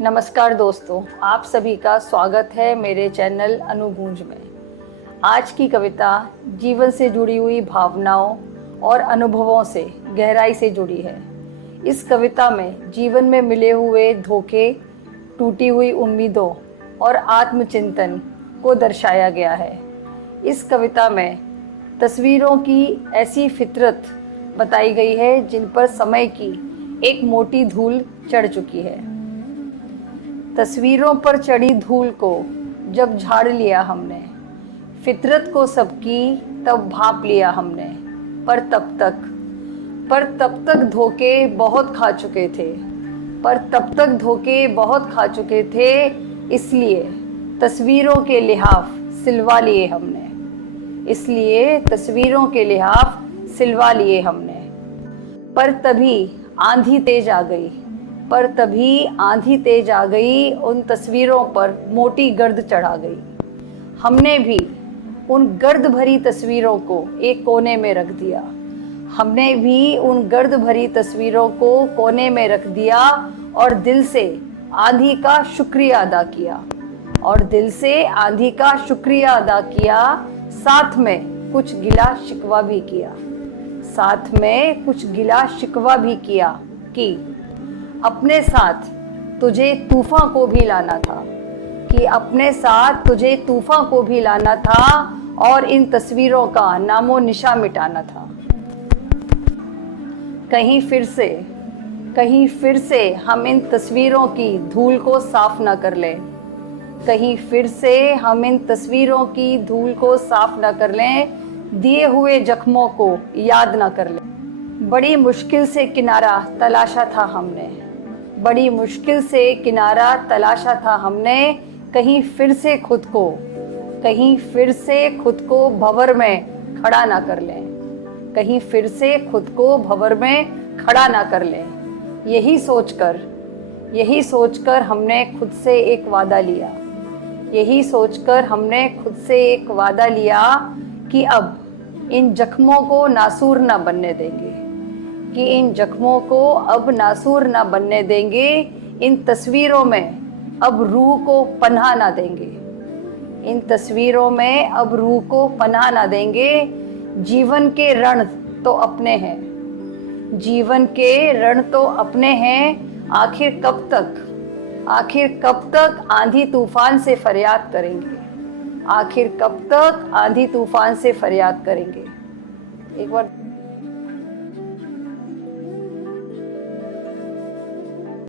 नमस्कार दोस्तों, आप सभी का स्वागत है मेरे चैनल अनुगूंज में। आज की कविता जीवन से जुड़ी हुई भावनाओं और अनुभवों से गहराई से जुड़ी है। इस कविता में जीवन में मिले हुए धोखे, टूटी हुई उम्मीदों और आत्मचिंतन को दर्शाया गया है। इस कविता में तस्वीरों की ऐसी फितरत बताई गई है जिन पर समय की एक मोटी धूल चढ़ चुकी है। तस्वीरों पर चढ़ी धूल को जब झाड़ लिया हमने, फितरत को सबकी तब भांप लिया हमने। पर तब तक धोखे बहुत खा चुके थे, इसलिए तस्वीरों के लिहाफ सिलवा लिए हमने। पर तभी आंधी तेज आ गई, उन तस्वीरों पर मोटी गर्द चढ़ा गई। हमने भी उन गर्द भरी तस्वीरों को एक कोने में रख दिया और दिल से आंधी का शुक्रिया अदा किया, साथ में कुछ गिला शिकवा भी किया कि अपने साथ तुझे तूफान को भी लाना था और इन तस्वीरों का नामो निशा मिटाना था। कहीं फिर से हम इन तस्वीरों की धूल को साफ न कर लें, दिए हुए जख्मों को याद न कर लें। बड़ी मुश्किल से किनारा तलाशा था हमने, कहीं फिर से खुद को भंवर में खड़ा ना कर लें। यही सोचकर हमने खुद से एक वादा लिया कि अब इन जख्मों को नासूर न बनने देंगे, इन तस्वीरों में अब रूह को पनाह ना देंगे। जीवन के रण तो अपने हैं, आखिर कब तक आंधी तूफान से फरियाद करेंगे। एक बार